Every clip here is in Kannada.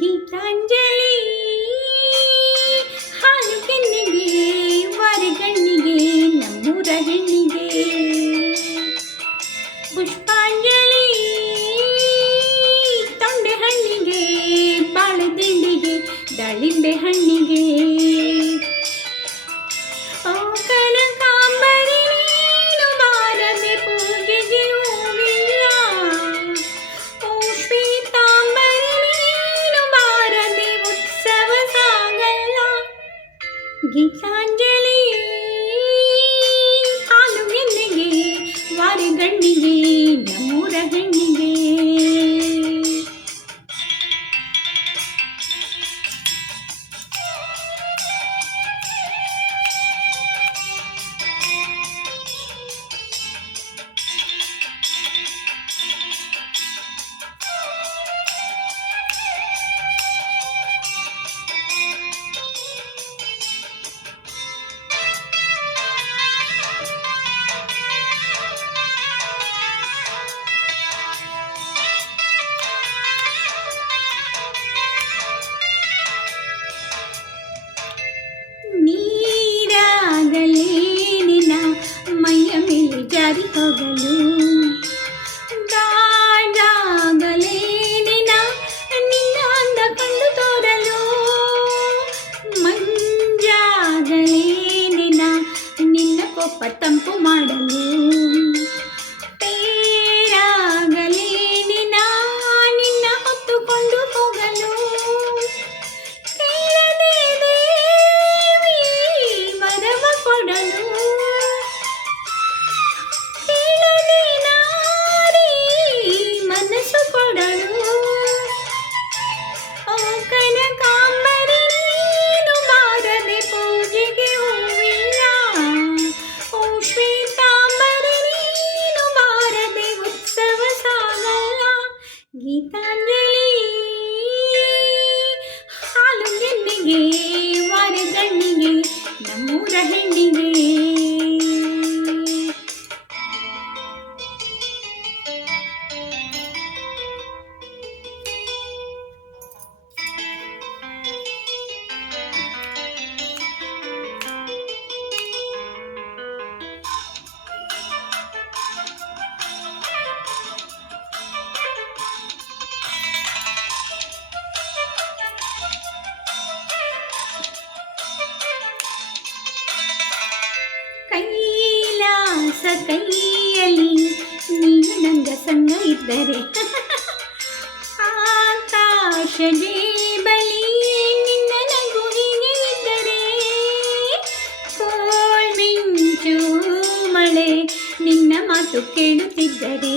ಗೀತಾಂಜಲಿ. ಹಾಲು ಕೆನ್ನಿಗೆ ವಾರಗಣ್ಣಿಗೆ ನಮ್ಮೂರ ಹೆಣ್ಣಿಗೆ. ಪುಷ್ಪಾಂಜಲಿ. ತೊಂಡೆ ಹಣ್ಣಿಗೆ ಬಾಳೆದಿಂಡಿಗೆ ದಾಳಿಂಬೆ ಹಣ್ಣಿಗೆ. ಗಣ್ಣಿಗೆ ನಮ್ಮೂರ ಗಣ್ಣಿಗೆ పగలు దాగలేని నా నింద కండు తోడలు ಮಂಜಾಗಲೇನಿನ ನಿನ್ನ ಕೋಪ ತಂಪು ಮಾಡಲು গীতাঞ্জলি ಹೊಸ ಕೈಯಲ್ಲಿ ನೀನು ನಂಗ ಸಂಗ ಇದ್ದರೆ ಆಕಾಶದೇ ಬಳಿ ನಿನ್ನ ನಗು ಹೀಗೆ ಇದ್ದರೆ ಕೋಳ್ಮಿಂಚು ಮಳೆ ನಿನ್ನ ಮಾತು ಕೇಳುತ್ತಿದ್ದರೆ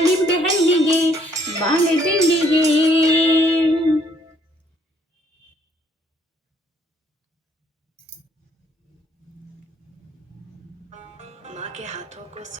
ताली बहन लिए बाँध दिल लिए